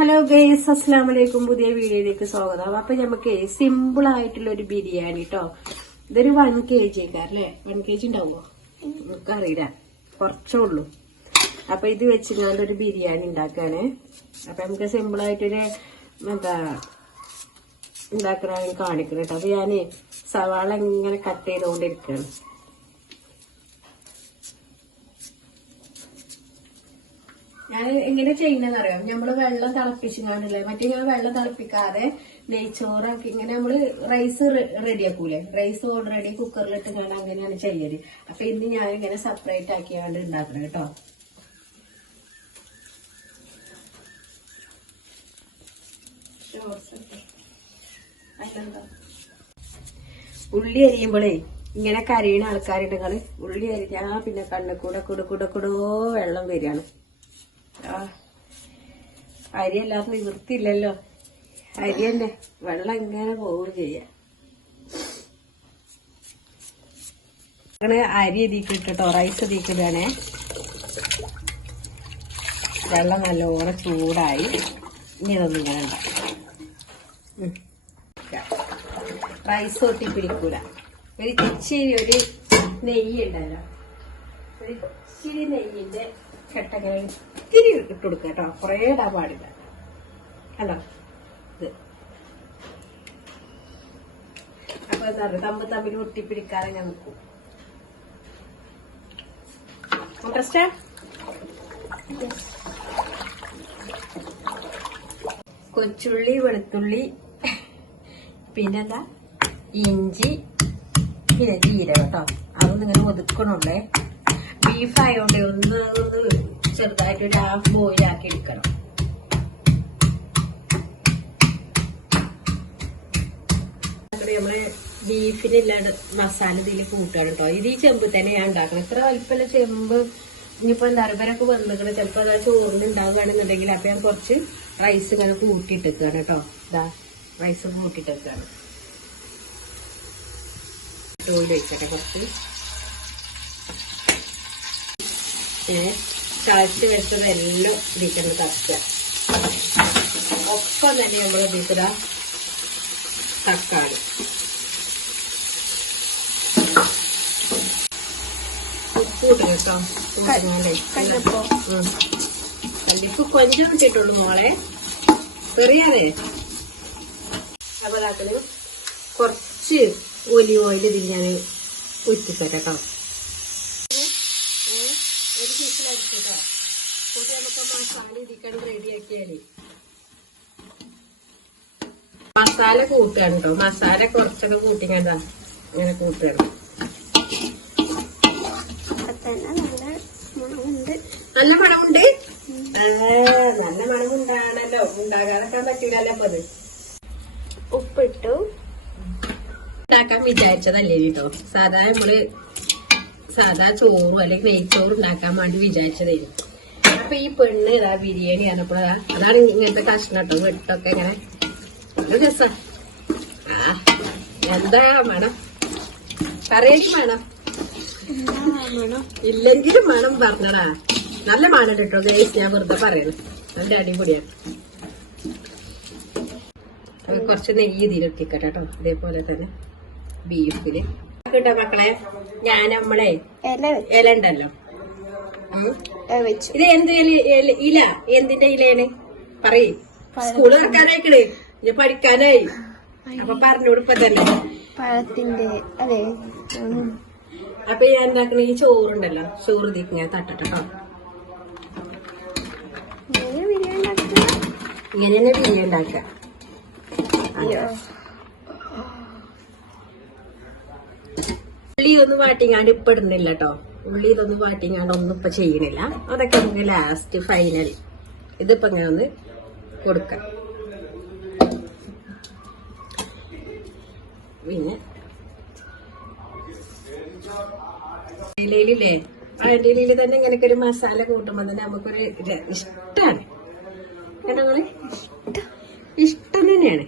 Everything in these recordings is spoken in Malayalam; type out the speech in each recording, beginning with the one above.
ഹലോ ഗേസ് അസ്സാം വലൈക്കും പുതിയ വീഡിയോയിലേക്ക് സ്വാഗതം. അപ്പൊ നമുക്ക് സിമ്പിൾ ആയിട്ടുള്ള ഒരു ബിരിയാണി കേട്ടോ ഇതൊരു വൺ കെ ജി അല്ലേ? വൺ കെ ജി ഉണ്ടാവുമോ? നമുക്കറിയില്ല കുറച്ചേ ഉള്ളൂ അപ്പൊ ഇത് വെച്ചിങ്ങാണ്ട് ഒരു ബിരിയാണി ഉണ്ടാക്കാനേ അപ്പൊ നമുക്ക് സിമ്പിൾ ആയിട്ടൊരു എന്താ ഉണ്ടാക്കണ കാണിക്കണം കേട്ടോ അപ്പൊ ഞാൻ സവാള ഇങ്ങനെ കട്ട് ചെയ്തുകൊണ്ടിരിക്കുകയാണ്. ഞാൻ എങ്ങനെ ചെയ്യുന്നതെന്ന് അറിയാം നമ്മൾ വെള്ളം തിളപ്പിച്ചിങ്ങാണ്ടല്ലേ? മറ്റേ ഞാൻ വെള്ളം തിളപ്പിക്കാതെ നെയ്ച്ചോറാക്കി ഇങ്ങനെ നമ്മൾ റൈസ് റെഡിയാക്കൂലേ റൈസ് ഓൾറെഡി കുക്കറിലിട്ട് ഞാൻ അങ്ങനെയാണ് ചെയ്യൽ. അപ്പൊ ഇന്ന് ഞാൻ ഇങ്ങനെ സെപ്പറേറ്റ് ആക്കിയാണ്ട് ഉണ്ടാക്കണം കേട്ടോ. ഉള്ളി അരിയുമ്പോഴേ ഇങ്ങനെ കരയുന്ന ആൾക്കാരുണ്ടെങ്കിൽ ഉള്ളി അരിഞ്ഞാ പിന്നെ കണ്ണു കൂടെ കുട വെള്ളം വരികയാണ്. അരി അല്ലാതെ നിവൃത്തിയില്ലല്ലോ. അരി തന്നെ വെള്ളം ഇങ്ങനെ പോവുകയും ചെയ്യാം. അരി ഇതിക്ക് ഇട്ടിട്ടോ റൈസ് ഇതിക്ക് ഇടണേ വെള്ളം നല്ലോണം ചൂടായി. ഇനി ഇതൊന്നും ഇങ്ങനെ റൈസ് ഒട്ടി പിടിക്കൂല. ഒരു ഇച്ചിരി ഒരു നെയ്യ് ഉണ്ടല്ലോ. ഒരു ഇച്ചിരി നെയ്യിന്റെ കെട്ടങ്ങനെ ഇത്തിരി ഇട്ട് കൊടുക്കുക കേട്ടോ. കുറേ ഇടാൻ പാടില്ല. കണ്ടോ? ഇത്. അപ്പൊ എന്താ പറയുക തമ്മിൽ തമ്മിൽ ഒട്ടിപ്പിടിക്കാതെ ഞാൻ നിൽക്കും. കൊച്ചുള്ളി വെളുത്തുള്ളി പിന്നെന്താ? ഇഞ്ചി പിന്നെ ജീരകം കേട്ടോ. അതൊന്നും ഇങ്ങനെ ഒതുക്കണുള്ളേ. ബീഫ് ആയതുകൊണ്ട് ഒന്ന് ഒന്ന് ചെറുതായിട്ട് ഒരു ഹാഫ് ബോയിൽ ആക്കി എടുക്കണം നമ്മൾ ബീഫിനില്ലാണ്ട് മസാല ഇതിൽ കൂട്ടുകയാണ് കേട്ടോ ഇത് ഈ ചെമ്പ് തന്നെ ഞാൻ ഉണ്ടാക്കണം ഇത്ര വലിപ്പമുള്ള ചെമ്പ് ഇനിയിപ്പോ എന്താ പറയുക ചിലപ്പോ അതാ ചോറിന് ഉണ്ടാവുകയാണെന്നുണ്ടെങ്കിൽ അപ്പൊ ഞാൻ കുറച്ച് റൈസ് ഇങ്ങനെ കൂട്ടിയിട്ടേക്കാണ് കേട്ടോ ഇതാ റൈസ് കൂട്ടിയിട്ടേക്കാണ്. ഓയിൽ ഒഴിച്ചട്ടെ കുറച്ച്. ഏഹ് ചതച്ച് വെച്ചതെല്ലാം ഇതിക്കുന്ന തക്ക. ഒപ്പം തന്നെ നമ്മൾ ഇതിക്കുന്ന തക്കാളി. ഉപ്പ് ഇടും കേട്ടോ. കല്ലിപ്പ് കൊഞ്ചം ഇട്ടിട്ടുള്ളൂ മോളെ. ചെറിയാതെ. അതുപോലെ അതിൽ കുറച്ച് ഒലിവ് ഓയിൽ ഇതിൽ ഞാൻ ഉരുത്തിത്തരാം കേട്ടോ. ഒരു പീസിലടിച്ചോ കൂട്ടി നമുക്ക് മസാല ഇരിക്കാൻ റെഡിയാക്കിയാലേ മസാല കൂട്ടുകയാണ് കേട്ടോ മസാല കുറച്ചൊക്കെ കൂട്ടിക്കണ്ട ഇങ്ങനെ കൂട്ടുകയാണ് നല്ല മണമുണ്ട്. നല്ല മണമുണ്ടാണല്ലോ. ഉണ്ടാകാതെക്കാൻ പറ്റൂലല്ലോ അപ്പൊ അത്. ഉപ്പിട്ടു. ഉണ്ടാക്കാൻ വിചാരിച്ചതല്ലേ കേട്ടോ സാധാരണ നമ്മൾ സാധാ ചോറും അല്ലെങ്കിൽ നെയ്ച്ചോറും ഉണ്ടാക്കാൻ വേണ്ടി വിചാരിച്ചതായിരുന്നു അപ്പൊ ഈ പെണ്ണ് ഇതാ ബിരിയാണി പറഞ്ഞപ്പോഴാ അതാണ് ഇങ്ങനത്തെ കഷ്ണം കേട്ടോ വെട്ടൊക്കെ ഇങ്ങനെ. എന്താ വേണം? പറയടി വേണം? ഇല്ലെങ്കിലും വേണം പറഞ്ഞടാ നല്ല മണം കേട്ടോ ഗേസ് ഞാൻ വെറുതെ പറയണം. നല്ല അടിപൊളിയാണ്. കുറച്ച് നെയ്യ് ഇതിലൊട്ടിക്കട്ടെ കേട്ടോ അതേപോലെ തന്നെ ബീഫിൽ. കേട്ടോ മക്കളെ. ഞാൻ നമ്മളെ ഇല ഉണ്ടല്ലോ. ഇത് എന്ത് ഇല-? എന്തിന്റെ ഇലയാണ്? പറയ്. സ്കൂൾ തുറക്കാനായിക്കണ്. ഇനി പഠിക്കാനായി. അപ്പൊ ഇപ്പൊ തന്നെ. പഴത്തിന്റെ അതെ. അപ്പൊ ഞാൻ എന്താക്കണ? ഈ ചോറുണ്ടല്ലോ. ചോറ് ഇതിക്ക് ഞാൻ തട്ടട്ടോ ഇങ്ങനെ തന്നെ ബിരിയാണി ഉണ്ടാക്കുക അയ്യോ ഉള്ളി ഇതൊന്നും വാട്ടിങ്ങാണ്ട് ഇപ്പൊ ഇടുന്നില്ല കേട്ടോ ഉള്ളി ഇതൊന്നും വാട്ടിങ്ങാണ്ട് ഒന്നും ഇപ്പൊ ചെയ്യണില്ല. അതൊക്കെ നമുക്ക് ലാസ്റ്റ് ഫൈനൽ ഇതിപ്പോ ഇങ്ങനെ ഒന്ന് കൊടുക്കാം. പിന്നെ? ഇലയിലില്ലേ അതിന്റെ ഇലയിൽ തന്നെ ഇങ്ങനെയൊക്കെ ഒരു മസാല കൂട്ടുമ്പോ തന്നെ നമുക്കൊരു ഇഷ്ടാണ്. കേട്ടോ? ഇഷ്ടം. തന്നെയാണ്.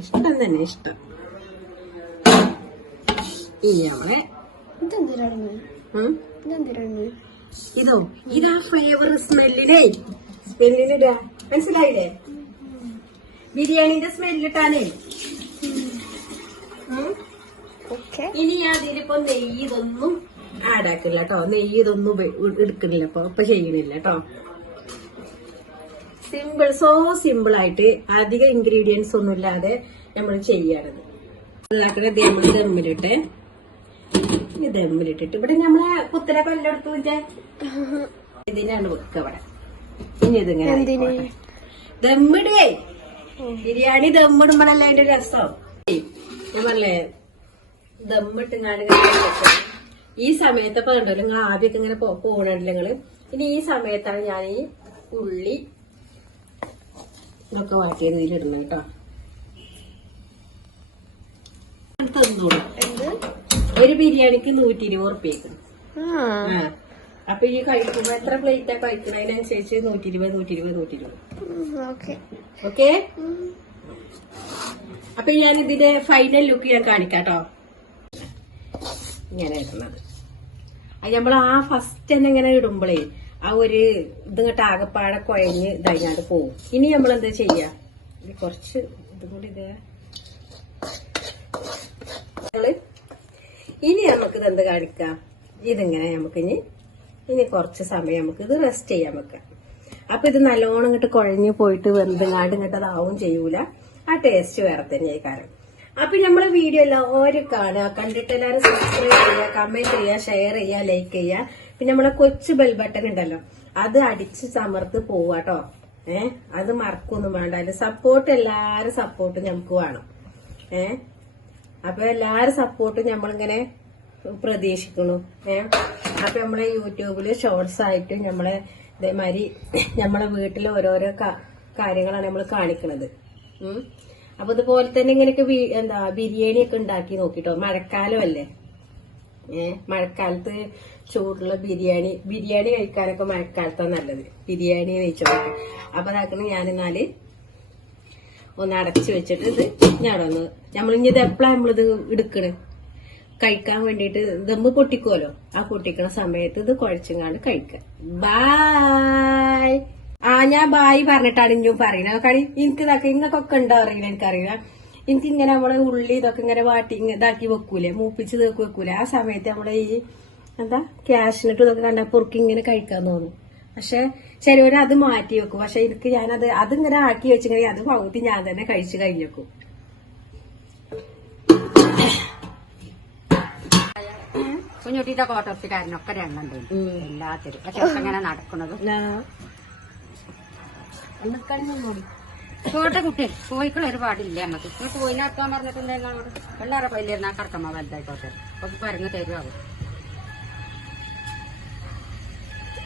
ഇഷ്ടം തന്നെ ഇഷ്ടം. ഇനി നമ്മളെ ഇതോ ഇതാ ഫ്ലേവർ സ്മെല്ലിനേ സ്മെല്ലിനിടാ മനസ്സിലായില്ലേ? ബിരിയാണിന്റെ സ്മെല്ലിട്ടാനേ ഇനി അതിലിപ്പോ നെയ്യ് ഇതൊന്നും ആഡാക്കില്ല കേട്ടോ നെയ്യ് ഇതൊന്നും ഉപ- അപ്പൊ ഇപ്പൊ ചെയ്യണില്ല കേട്ടോ സിമ്പിൾ സോ സിമ്പിൾ ആയിട്ട് അധികം ഇൻഗ്രീഡിയൻസ് ഒന്നും ഇല്ലാതെ നമ്മൾ ചെയ്യാറത് ഉണ്ടാക്കുന്നത് നമ്മൾ ദമ്മിലിട്ട് ദമ്മിലിട്ടിട്ട്. ഇവിടെ നമ്മളെ പുത്തര കൊല്ലെടുത്തു ഇതിനാണ് വെക്ക ഇവിടെ ഇനി ഇതിങ്ങനെ. ദമ്മിടേ ബിരിയാണി ദമ്മിടുമ്പോഴല്ലേ അതിന്റെ രസം? ഞാൻ പറഞ്ഞേ ദമ്മിട്ട് ഈ സമയത്ത് ഇപ്പൊ കണ്ടോ നിങ്ങൾ ആദ്യമൊക്കെ ഇങ്ങനെ പോകണല്ലോ നിങ്ങൾ. ഇനി ഈ സമയത്താണ് ഞാൻ ഈ ഉള്ളി ഇതൊക്കെ വാട്ടിയത് ഇതിലിടുന്നത് കേട്ടോ. തന്നോളൂ ഒരു ബിരിയാണിക്ക് നൂറ്റി ഇരുപത് റുപ്യ അപ്പൊ ഈ കഴിക്കുമ്പോ എത്ര പ്ലേറ്റാ കഴിക്കുന്നതിനനുസരിച്ച് നൂറ്റി ഇരുപത് നൂറ്റി ഇരുപത് നൂറ്റി ഇരുപത് ഓക്കെ അപ്പൊ ഞാൻ ഇതിന്റെ ഫൈനൽ ലുക്ക് ഞാൻ കാണിക്കാട്ടോ. ഇങ്ങനെ ഇടുന്നത് അത് നമ്മൾ ആ ഫസ്റ്റ് തന്നെ ഇങ്ങനെ ഇടുമ്പോഴേ ആ ഒരു ഇതിങ്ങോട്ട് ആകപ്പാടെ കുഴഞ്ഞ് ഇതായിട്ട് പോവും. ഇനി നമ്മൾ എന്താ ചെയ്യാ? ഇത് കുറച്ച് ഇതും കൂടി ഇത്. ഇനി നമുക്ക് ഇത് എന്ത് കാണിക്കാം? ഇതിങ്ങനെ നമുക്ക് ഇനി ഇനി കുറച്ച് സമയം നമുക്ക് ഇത് റെസ്റ്റ് ചെയ്യാൻ വെക്കാം. അപ്പൊ ഇത് നല്ലോണം ഇങ്ങോട്ട് കുഴഞ്ഞു പോയിട്ട് വെന്തങ്ങാണ്ട് ഇങ്ങോട്ട് അതാവും ചെയ്യൂല. ആ ടേസ്റ്റ് വേറെ തന്നെ കാരണം അപ്പൊ നമ്മളെ വീഡിയോ എല്ലാവരും കാണുക. കണ്ടിട്ട് എല്ലാവരും സബ്സ്ക്രൈബ് ചെയ്യുക കമന്റ് ചെയ്യുക ഷെയർ ചെയ്യുക ലൈക്ക് ചെയ്യുക. പിന്നെ നമ്മളെ കൊച്ചു ബെൽ ബട്ടൺ ഉണ്ടല്ലോ അത് അടിച്ച് സമർത്ത് പോവാട്ടോ ഏഹ് അത് മറക്കൊന്നും വേണ്ട. അതിന്റെ സപ്പോർട്ട് എല്ലാരും സപ്പോർട്ട് നമുക്ക് വേണം. ഏ? അപ്പൊ എല്ലാരും സപ്പോർട്ടും നമ്മളിങ്ങനെ പ്രതീക്ഷിക്കുന്നു. ഏ? അപ്പൊ നമ്മളെ യൂട്യൂബിൽ ഷോർട്സ് ആയിട്ട് നമ്മളെ ഇതേമാതിരി നമ്മളെ വീട്ടിലെ ഓരോരോ കാര്യങ്ങളാണ് നമ്മൾ കാണിക്കുന്നത്. അപ്പൊ ഇതുപോലെ തന്നെ ഇങ്ങനെയൊക്കെ എന്താ ബിരിയാണി ഒക്കെ ഉണ്ടാക്കി നോക്കിട്ടോ. മഴക്കാലം അല്ലേ? ഏ? മഴക്കാലത്ത് ചൂടുള്ള ബിരിയാണി ബിരിയാണി കഴിക്കാനൊക്കെ മഴക്കാലത്താണ് നല്ലത്. ബിരിയാണി കഴിച്ചോക്കെ അപ്പൊ അതാക്കണ ഞാനെന്നാൽ ഒന്ന് അടച്ചു വെച്ചിട്ട് ഇത് ഞാനൊന്ന് നമ്മളിഞ്ഞി ഇത് എപ്പോഴാ നമ്മളിത് എടുക്കണ്? കഴിക്കാൻ വേണ്ടിയിട്ട് ദമ്മ് പൊട്ടിക്കുമല്ലോ ആ പൊട്ടിക്കണ സമയത്ത് ഇത് കുഴച്ചങ്ങാണ്ട് കഴിക്കുക ബായ് ആ ഞാൻ ബായ് പറഞ്ഞിട്ടാണ് ഇഞ്ഞും പറയുന്നത്. കളി എനിക്ക് ഇതൊക്കെ ഇങ്ങക്കൊക്കെ ഉണ്ടോ അറിയില്ല എനിക്കറിയില്ല. എനിക്ക് ഇങ്ങനെ നമ്മളെ ഉള്ളി ഇതൊക്കെ ഇങ്ങനെ വാട്ടി ഇതാക്കി വെക്കൂലേ മൂപ്പിച്ച് ഇതൊക്കെ വെക്കൂലേ. ആ സമയത്ത് നമ്മളെ ഈ എന്താ ക്യാഷിനിട്ട് ഇതൊക്കെ കണ്ടാൽ പൊറുക്കി ഇങ്ങനെ കഴിക്കാൻ തോന്നും പക്ഷെ ചിലവര് അത് മാറ്റി വെക്കും. പക്ഷെ എനിക്ക് ഞാനത് അതിങ്ങനെ ആക്കി വെച്ചിങ്ങനെ അത് പകുതി ഞാൻ തന്നെ കഴിച്ചു കഴിഞ്ഞേക്കും കുഞ്ഞുട്ടിയുടെ കോട്ടോപ്സിക്കാരനൊക്കെ രണ്ടുണ്ട് എല്ലാത്തിലും. പക്ഷെ ഇങ്ങനെ നടക്കുന്നത്? പോട്ടെ കുട്ടി. കോഴിക്കൾ ഒരുപാടില്ല നമുക്ക്. കോഴിനെ എത്താൻ പറഞ്ഞിട്ടുണ്ടെങ്കിൽ പിള്ളേരെ പൈലിരുന്ന കറക്കമ്മ വലുതായിക്കോട്ടെ. ഒക്കെ പരങ്ങ് തരുവാകും